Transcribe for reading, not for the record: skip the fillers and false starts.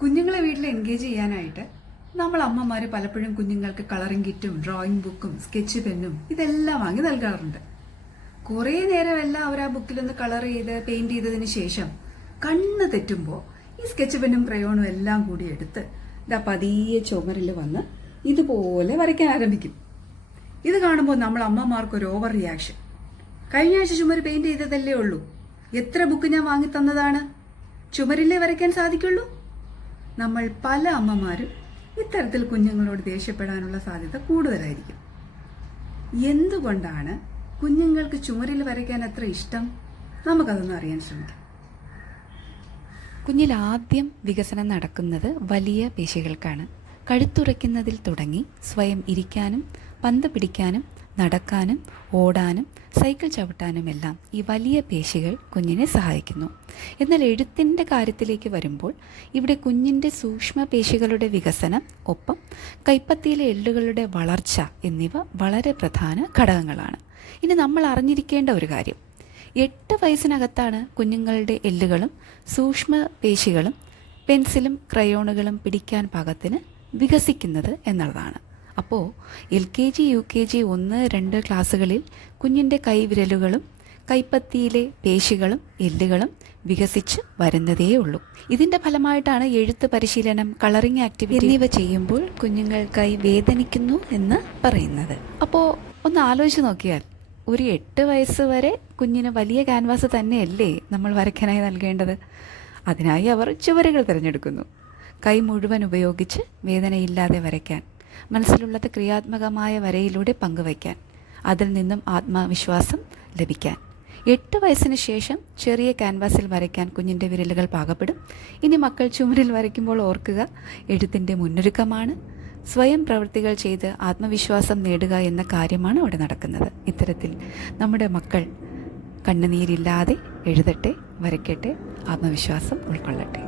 കുഞ്ഞുങ്ങളെ വീട്ടിൽ എൻഗേജ് ചെയ്യാനായിട്ട് നമ്മൾ അമ്മമാര് പലപ്പോഴും കുഞ്ഞുങ്ങൾക്ക് കളറിംഗ് കിറ്റും ഡ്രോയിങ് ബുക്കും സ്കെച്ച് പെന്നും ഇതെല്ലാം വാങ്ങി നൽകാറുണ്ട്. കുറേ നേരമെല്ലാം അവർ ആ ബുക്കിലൊന്ന് കളർ ചെയ്ത് പെയിന്റ് ചെയ്തതിന് ശേഷം കണ്ണ് തെറ്റുമ്പോൾ ഈ സ്കെച്ച് പെന്നും ക്രയോണും എല്ലാം കൂടി എടുത്ത് ഇതാ പതിയെ ചുമരിൽ വന്ന് ഇതുപോലെ വരയ്ക്കാൻ ആരംഭിക്കും. ഇത് കാണുമ്പോൾ നമ്മൾ അമ്മമാർക്ക് ഒരു ഓവർ റിയാക്ഷൻ. കഴിഞ്ഞ ആഴ്ച ചുമര് പെയിന്റ് ചെയ്തതല്ലേ ഉള്ളൂ, എത്ര ബുക്ക് ഞാൻ വാങ്ങി തന്നതാണ്, ചുമരിലേ വരയ്ക്കാൻ സാധിക്കുള്ളൂ. നമ്മൾ പല അമ്മമാരും ഇത്തരത്തിൽ കുഞ്ഞുങ്ങളോട് ദേഷ്യപ്പെടാനുള്ള സാധ്യത കൂടുതലായിരിക്കും. എന്തുകൊണ്ടാണ് കുഞ്ഞുങ്ങൾക്ക് ചുമരിൽ വരയ്ക്കാൻ അത്ര ഇഷ്ടം? നമുക്കതൊന്ന് അറിയാൻ ശ്രമിക്കാം. കുഞ്ഞിൽ ആദ്യം വികസനം നടക്കുന്നത് വലിയ പേശികൾക്കാണ്. കഴുത്തുറയ്ക്കുന്നതിൽ തുടങ്ങി സ്വയം ഇരിക്കാനും പന്ത് പിടിക്കാനും നടക്കാനും ഓടാനും സൈക്കിൾ ചവിട്ടാനുമെല്ലാം ഈ വലിയ പേശികൾ കുഞ്ഞിനെ സഹായിക്കുന്നു. എന്നാൽ എഴുത്തിൻ്റെ കാര്യത്തിലേക്ക് വരുമ്പോൾ ഇവിടെ കുഞ്ഞിൻ്റെ സൂക്ഷ്മ പേശികളുടെ വികസനം ഒപ്പം കൈപ്പത്തിയിലെ എല്ലുകളുടെ വളർച്ച എന്നിവ വളരെ പ്രധാന ഘടകങ്ങളാണ്. ഇനി നമ്മൾ അറിഞ്ഞിരിക്കേണ്ട ഒരു കാര്യം, 8 വയസ്സിനകത്താണ് കുഞ്ഞുങ്ങളുടെ എല്ലുകളും സൂക്ഷ്മ പേശികളും പെൻസിലും ക്രയോണുകളും പിടിക്കാൻ പാകത്തിന് വികസിക്കുന്നത് എന്നുള്ളതാണ്. അപ്പോൾ LKG UKG 1, 2 ക്ലാസ്സുകളിൽ കുഞ്ഞിൻ്റെ കൈവിരലുകളും കൈപ്പത്തിയിലെ പേശികളും എല്ലുകളും വികസിച്ച് വരുന്നതേ ഉള്ളൂ. ഇതിൻ്റെ ഫലമായിട്ടാണ് എഴുത്ത് പരിശീലനം, കളറിംഗ് ആക്ടിവിറ്റി എന്നിവ ചെയ്യുമ്പോൾ കുഞ്ഞുങ്ങൾ കൈ വേദനിക്കുന്നു എന്ന് പറയുന്നത്. അപ്പോൾ ഒന്ന് ആലോചിച്ച് നോക്കിയാൽ ഒരു 8 വയസ്സ് വരെ കുഞ്ഞിന് വലിയ ക്യാൻവാസ് തന്നെയല്ലേ നമ്മൾ വരയ്ക്കാനായി നൽകേണ്ടത്. അതിനായി അവർ ചുവരുകൾ തിരഞ്ഞെടുക്കുന്നു. കൈ മുഴുവൻ ഉപയോഗിച്ച് വേദനയില്ലാതെ വരയ്ക്കാൻ, മനസ്സിലുള്ളത് ക്രിയാത്മകമായ വരയിലൂടെ പങ്കുവയ്ക്കാൻ, അതിൽ നിന്നും ആത്മവിശ്വാസം ലഭിക്കാൻ. 8 വയസ്സിന് ശേഷം ചെറിയ ക്യാൻവാസിൽ വരയ്ക്കാൻ കുഞ്ഞിൻ്റെ വിരലുകൾ പാകപ്പെടും. ഇനി മക്കൾ ചുമരിൽ വരയ്ക്കുമ്പോൾ ഓർക്കുക, എഴുത്തിൻ്റെ മുന്നൊരുക്കമാണ്. സ്വയം പ്രവൃത്തികൾ ചെയ്ത് ആത്മവിശ്വാസം നേടുക എന്ന കാര്യമാണ് അവിടെ നടക്കുന്നത്. ഇത്തരത്തിൽ നമ്മുടെ മക്കൾ കണ്ണുനീരില്ലാതെ എഴുതട്ടെ, വരയ്ക്കട്ടെ, ആത്മവിശ്വാസം ഉൾക്കൊള്ളട്ടെ.